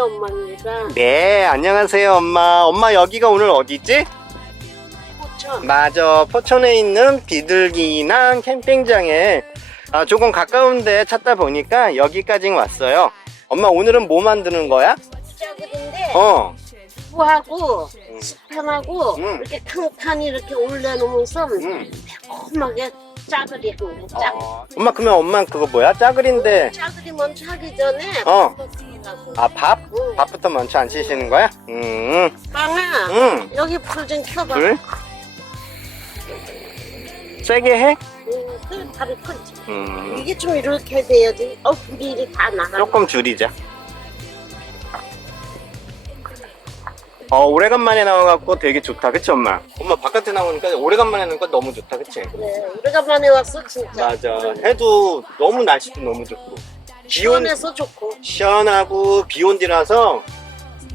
엄마입니다. 네, 안녕하세요, 엄마. 엄마, 여기가 오늘 어디지? 포천. 맞아. 포천에 있는 비둘기랑 캠핑장에 아, 조금 가까운데 찾다 보니까 여기까지 왔어요. 엄마, 오늘은 뭐 만드는 거야? 짜글인데 어, 부하고 음. 스팸하고 음. 이렇게 탕탕이 이렇게 올려놓으면서 음. 매콤하게 짜글이. 짜. 어. 엄마, 그러면 엄마 그거 뭐야? 짜글인데, 짜글이 먼저 하기 전에 어. 아, 밥? 응. 밥부터 먼저 안 치시는 거야? 음, 빵아 음. 여기 불 좀 켜봐. 불? 세게 해? 응, 그 바로 켜지. 음, 이게 좀 이렇게 돼야지. 어 불이 이리 다 나가. 조금 줄이자. 어, 오래간만에 나와갖고 되게 좋다. 그치, 엄마? 엄마 바깥에 나오니까 오래간만에 나오니까 너무 좋다. 그치? 그래 오래간만에 왔어 진짜. 맞아. 해도 너무 날씨도 너무 좋고. 비온, 시원해서 좋고. 시원하고 비온 뒤라서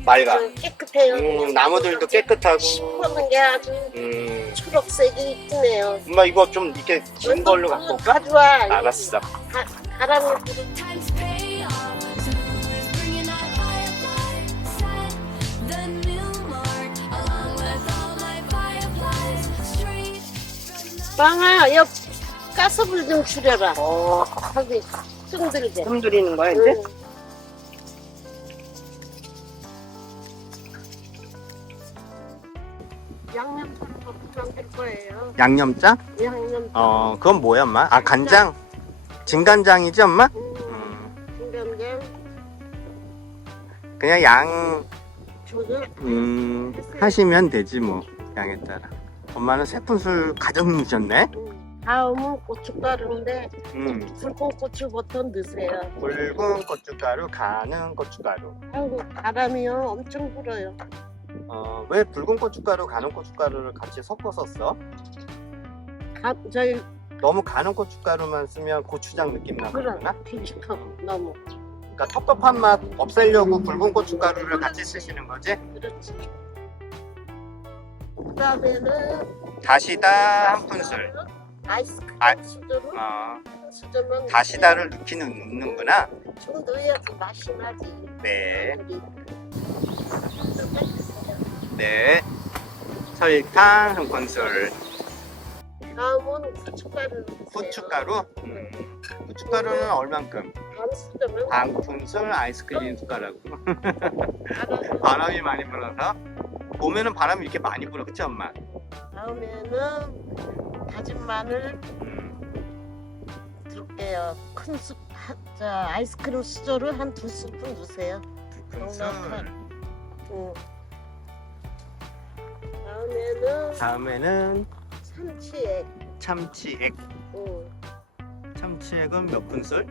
맑아. 좀 깨끗해요. 음, 나무들도 깨끗하고. 시퍼는 게 아주 음, 초록색이 이쁘네요. 엄마 이거 좀 이렇게 긴 걸로 갖고 올까? 가져와. 알았어. 가, 가라면 times pay off. So who's bringing that firefly set the new mark along with all my fireflies straight from the 빵아, 옆 가스불 좀 줄여라. 어, 거기 숨 들게. 흔들리는 거야, 응. 양념장 만들 거예요. 양념장? 양념장. 어, 그건 뭐야, 엄마? 아, 간장? 진간장이지, 엄마? 음, 음, 중간장 그냥 양, 조절. 음, 하시면 되지, 뭐. 양에 따라. 엄마는 세푼술 가득 넣으셨네? 음. 다음은 고춧가루인데 음. 붉은 고추부터 넣으세요. 붉은 고춧가루, 가는 고춧가루. 아이고 바람이요 엄청 불어요. 어, 왜 붉은 고춧가루, 가는 고춧가루를 같이 섞어서 써? 가, 저희 너무 가는 고춧가루만 쓰면 고추장 느낌 그런 나거나? 비식하고 너무 그러니까 텁텁한 맛 없애려고 붉은 고춧가루를 같이 쓰시는 거지? 그렇지. 그다음에는 다시다 한 큰술. 아이스크림 아- 수저로 어, 수저만 다시다를 넣기는 넣는구나. 좀 넣어야 그 맛이 나지. 네. 우리. 네. 설탕 한 큰술. 다음은 고춧가루. 후춧가루. 음, 후춧가루는 얼만큼? 반 수저만. 반 큰술 아이스크림 숟가락으로. 알아서. 바람이 많이 불어서. 봄에는 바람이 이렇게 많이 불어, 그치 엄마? 다음에는 다진 마늘 음, 들게요. 큰 스, 한, 자 아이스크림 수저로 한두 스푼 넣으세요. 두 큰술. 응. 다음에는 다음에는 참치액. 참치액. 응. 참치액은 몇 큰술?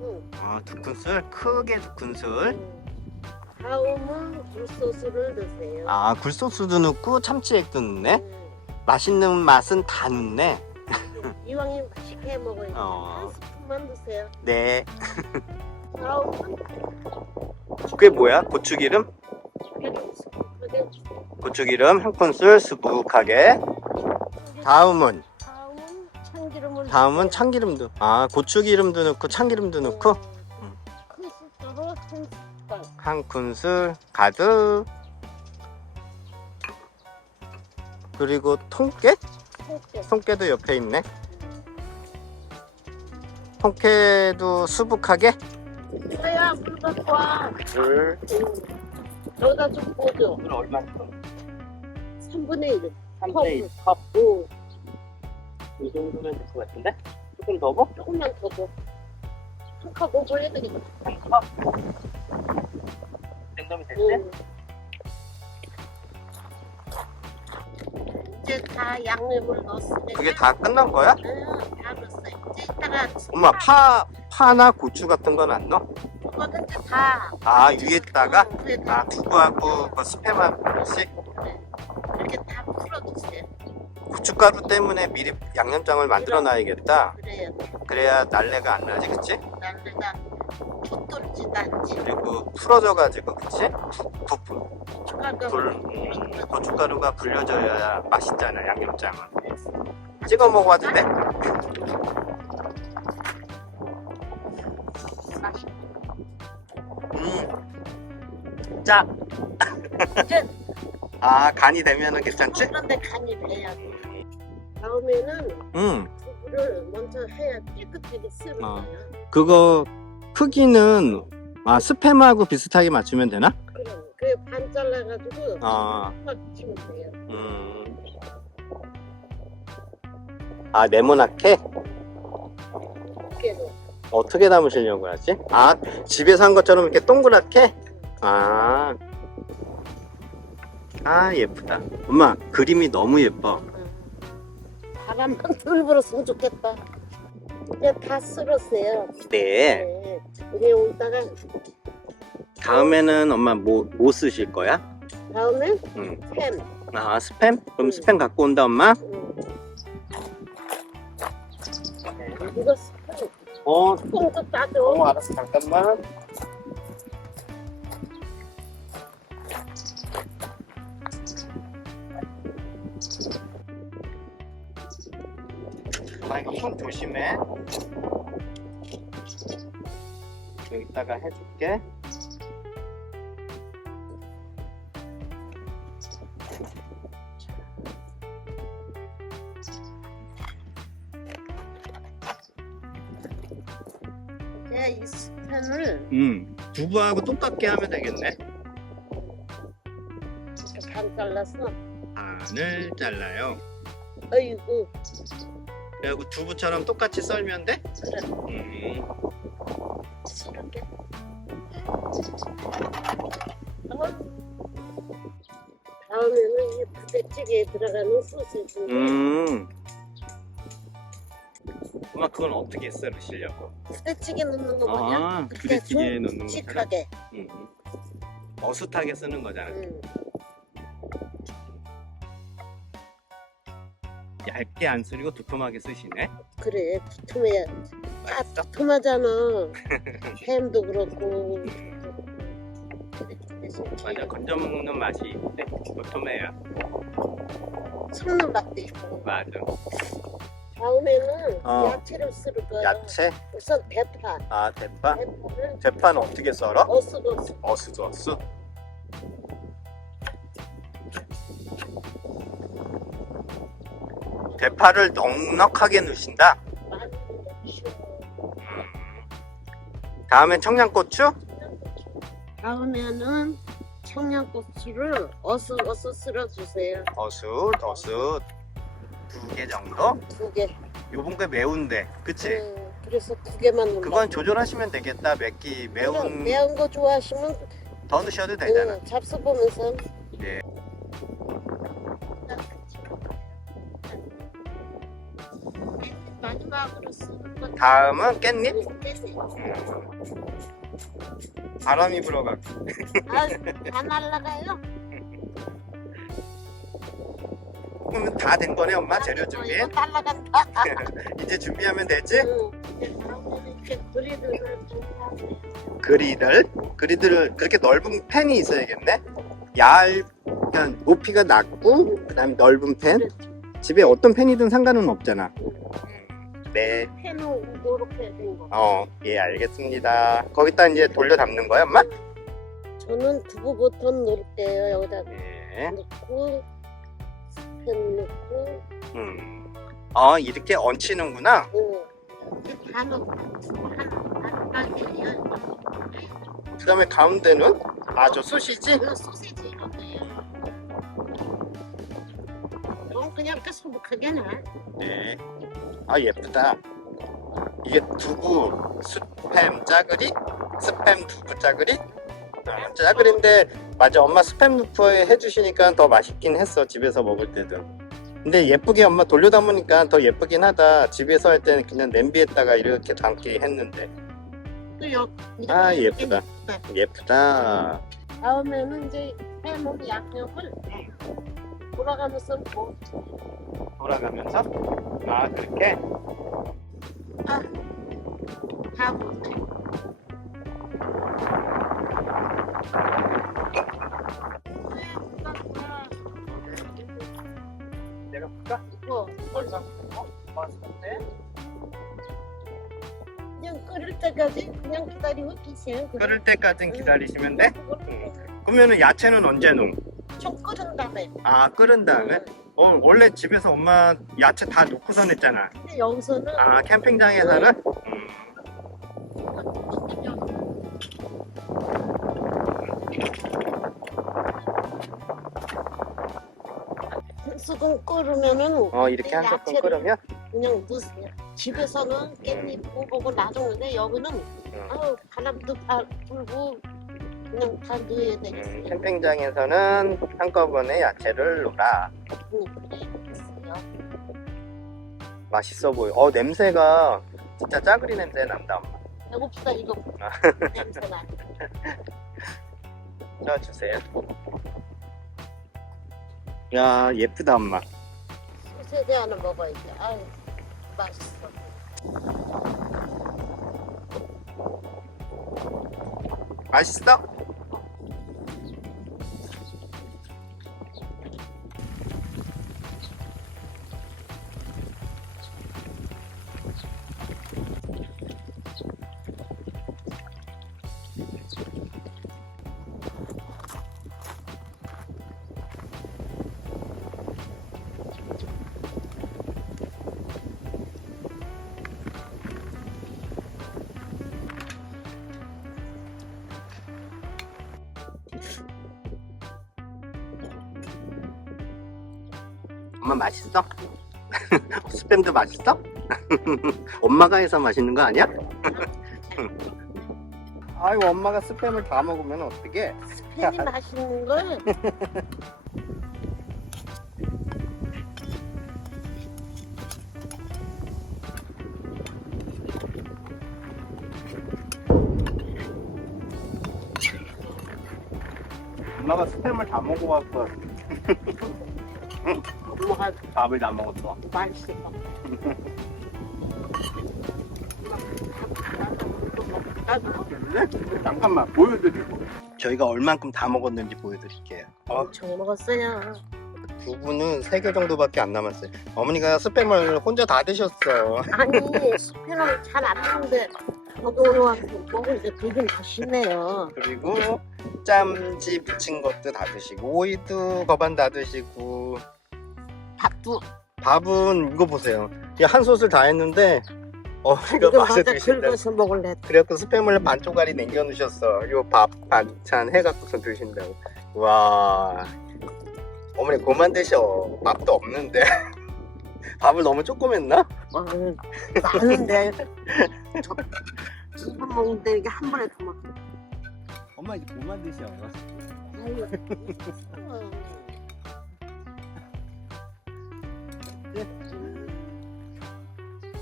응. 아, 두 큰술? 크게 두 큰술. 응. 다음은 굴소스를 넣으세요. 아, 굴소스도 넣고 참치액도 넣네? 응. 맛있는 맛은 다 넣네. 이왕이 맛있게 해 먹어요. 어. 한 스푼만 넣으세요. 네. 그게 뭐야? 고추기름? 고추기름 한 큰술 수북하게. 다음은? 다음은 참기름을 다음은 넣으세요. 참기름도. 아, 고추기름도 넣고 참기름도 넣고. 큰한 스푼. 한 큰술 가득. 그리고 통깨? 통깨. 통깨도 옆에 있네. 통깨도 수북하게. 그래야 물 갖고 와. 물. 응. 여기다 좀 부어줘. 물 얼마큼? 3분의 1. 3분의 1 컵. 응. 이 정도면 될 것 같은데? 조금 더 뭐? 조금만 더 줘. 한컵 해야 되겠다. 한 컵? 정도면 됐네? 이제 다 양념을 넣었으니까. 그게 다 끝난 거야? 응, 다 넣었어. 이제 이따가 엄마 파 파나 고추 같은 건 안 넣어? 그거는 이제 다. 아 위에다가 응, 아 두부하고 그 스팸하듯이 이렇게 다 풀어주세요. 고춧가루 때문에 미리 양념장을 만들어 놔야겠다. 그래야 그래야 날래가 안 나지, 그치? 날래가 붓돌지 않지. 그리고 풀어져 가지고, 그치? 부, 부, 불, 음, 고춧가루가 불려져야 맛있잖아, 양념장은. 찍어 먹어도 돼? 음, 짜. 아 간이 되면은 괜찮지? 그런데 간이 돼야 돼. 다음에는 응. 두부를 먼저 해야 깨끗하게 쓰는 어. 거야. 그거 크기는 아 스팸하고 비슷하게 맞추면 되나? 그반 잘라가지고 아. 막 치면 돼요. 음. 아 네모나게 깨로. 어떻게 담으시려고 하지? 아 집에서 한 것처럼 이렇게 동그랗게? 아. 아 예쁘다. 엄마 그림이 너무 예뻐. 바람만 덜 불었으면 좋겠다. 이제 다 쓸었어요. 네. 네. 이제 여기다가 다음에는 엄마 뭐, 뭐 쓰실 거야? 다음에 응. 햄. 아 스팸? 그럼 응. 스팸 갖고 온다 엄마? 음. 이거 스푼, 어. 스푼도 따줘. 어 알았어 잠깐만. 아 이거 손 조심해. 여기다가 해줄게. 음. 두부하고 똑같게 하면 되겠네. 반 잘라서, 반을 잘라요. 어이구, 그리고 두부처럼 똑같이 썰면 돼? 그래, 음. 이렇게. 어? 다음에는 이 부대찌개에 들어가는 소시지인데 음. 엄마 그건 어떻게 썰으시려고? 부대찌개 넣는 거 뭐냐? 아, 그때 부대찌개에 넣는 거잖아. 묵직하게. 음. 어슷하게 쓰는 거잖아. 응. 얇게 안 쓰리고 두툼하게 쓰시네. 그래, 두툼해야. 아, 맛있어? 두툼하잖아. 햄도 그렇고. 맞아, 건져 먹는 맛이 있는데 두툼해야. 섞는 맛도 있고. 맞아. 다음에는 어. 야채를 쓸 거야. 야채? 우선 대파. 아, 대파? 대파를 대파는 어떻게 썰어? 어슷어슷. 어슷 어슷. 대파를 넉넉하게 넣으신다. 많이 넣으시오. 다음엔 청양고추? 다음에는 청양고추를 어슷어슷 쓸어주세요. 어슷 어슷 두 개 정도? 두 개. 요번 게 매운데 그치? 음, 그래서 두 개만 넣는 그건 조절하시면 되겠다 맵기 매운 매운 거 좋아하시면 더 넣으셔도 되잖아 응, 잡숴 보면서 네. 마지막으로 쓰는 건 다음은 깻잎? 깻잎. 바람이 불어가 아, 다 날라가요? 그러면 다된 거네 엄마 재료 준비 이거 날라간다. 이제 준비하면 되지? 응. 이제 다음에는 이렇게 그리드를 준비하세요. 그리들 그리들을 그렇게 넓은 펜이 있어야겠네 얇 그냥 높이가 낮고 그 다음에 넓은 펜 집에 어떤 펜이든 상관은 없잖아 네 펜은 이렇게 된 거. 어, 예, 알겠습니다. 거기다 이제 돌려 담는 거야, 엄마? 저는 두부 버튼 넣을게요. 여기다 네. 넣고 스팸 넣고 음. 어, 이렇게 얹히는구나. 응. 가지요. 그 다음에 가운데는? 아, 저 소시지? 이거 소시지 이거예요. 너무 그냥 이렇게 소복하게 나. 네. 아, 예쁘다. 이게 두부, 스팸 짜그리? 스팸 두부 짜그리? 아, 짜그리인데, 맞아. 엄마 스팸 두부 해주시니까 더 맛있긴 했어. 집에서 먹을 때도. 근데 예쁘게 엄마 돌려 담으니까 더 예쁘긴 하다. 집에서 할 때는 그냥 냄비에다가 이렇게 담기 했는데. 또 여, 아, 예쁘다. 예쁘다. 다음에는 이제 해먹 양념을 돌아가면서 뭐 돌아가면서 아 그렇게 다 못해. 내가 볼까? 이거 벌써 어? 맛있는데? 그냥 끓일 때까지 그냥 기다리고 계세요. 끓을 때까지 기다리시면 돼? 응. 그러면은 야채는 언제 넣어? 좀 끓은 다음에. 아 끓은 다음에? 어 원래 집에서 엄마 야채 다 놓고선 했잖아 근데 여기서는 아 캠핑장에서는? 음. 수분 끓으면은 어 이렇게 한 조금 야채를 끓으면? 그냥 넣으세요. 집에서는 깻잎 보고 놔두는데 여기는 음. 아우 바람도 다 불고 그냥 다 넣어야 되겠어요. 음, 캠핑장에서는 한꺼번에 야채를 놓라 음, 그래요. 맛있어 보여 어 냄새가 진짜 짜글이 냄새 난다 배고프다 이거 아. 냄새나. 넣어주세요 야 예쁘다 엄마 소세지 하나 먹어야지. 아유 맛있어. 맛있어? 엄마 맛있어? 스팸도 맛있어? 엄마가 해서 맛있는 거 아니야? 아이고 엄마가 스팸을 다 먹으면 어떡해 팬이 맛있는 걸 엄마가 스팸을 다 먹어갖고 뭐가 밥을 다 먹었어. 맛있어. 잠깐만 보여드리고. 저희가 얼만큼 다 먹었는지 보여드릴게요. 어, 엄청 먹었어요. 두부는 3개 정도밖에 안 남았어요. 어머니가 스팸을 혼자 다 드셨어 아니 스페랑 잘안 먹는데 저도 와서 먹으니까 되게 맛있네요. 그리고 짬지 부친 것도 다 드시고 오이도 거반 다 드시고 밥도? 밥은 이거 보세요. 이한 솥을 다 했는데 어머니가 이거 맛에 맞아 드신다 긁어서 먹을래. 그래갖고 스팸을 반 쪼가리 남겨 놓으셨어 요 밥 반찬 해갖고서 드신다고. 와. 어머니 그만 드셔. 밥도 없는데. 밥을 너무 조금 했나? 아유, 많은데. 두번 먹는데 이게 한 번에 더 먹어. 엄마 이제 그만 드셔. 아유,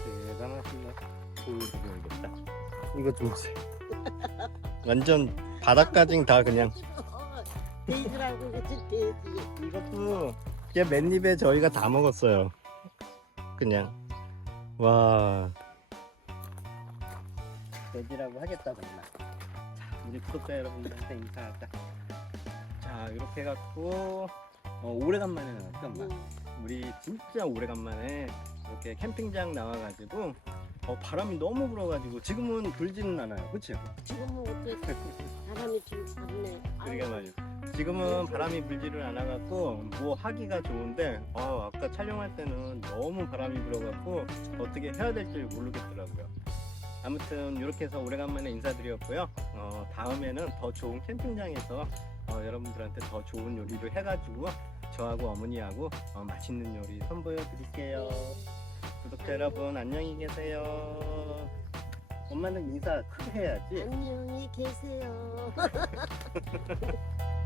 대단하시네 보여드려야겠다. 이거 좀 보세요. 완전 바닥까지 다 그냥. 돼지라고 그러지 돼지. 이것도 이게 맨입에 저희가 다 먹었어요. 그냥. 와. 돼지라고 하겠다 정말. 자 우리 구독자 여러분들한테 인사하자. 자 이렇게 해갖고 어, 오래간만에 나왔죠 엄마 우리 진짜 오래간만에 이렇게 캠핑장 나와가지고 어, 바람이 너무 불어가지고 지금은 불지는 않아요 그치? 지금은 어때? 바람이 좀 샀네. 그러게 말이야 지금은 바람이 불지를 않아갖고 뭐 하기가 좋은데 어, 아까 촬영할 때는 너무 바람이 불어갖고 어떻게 해야 될지 모르겠더라고요 아무튼 이렇게 해서 오래간만에 인사드렸고요 어, 다음에는 더 좋은 캠핑장에서 어, 여러분들한테 더 좋은 요리를 해가지고 저하고 어머니하고 어, 맛있는 요리 선보여 드릴게요. 구독자 여러분 안녕히 계세요. 엄마는 인사 크게 해야지. 안녕히 계세요.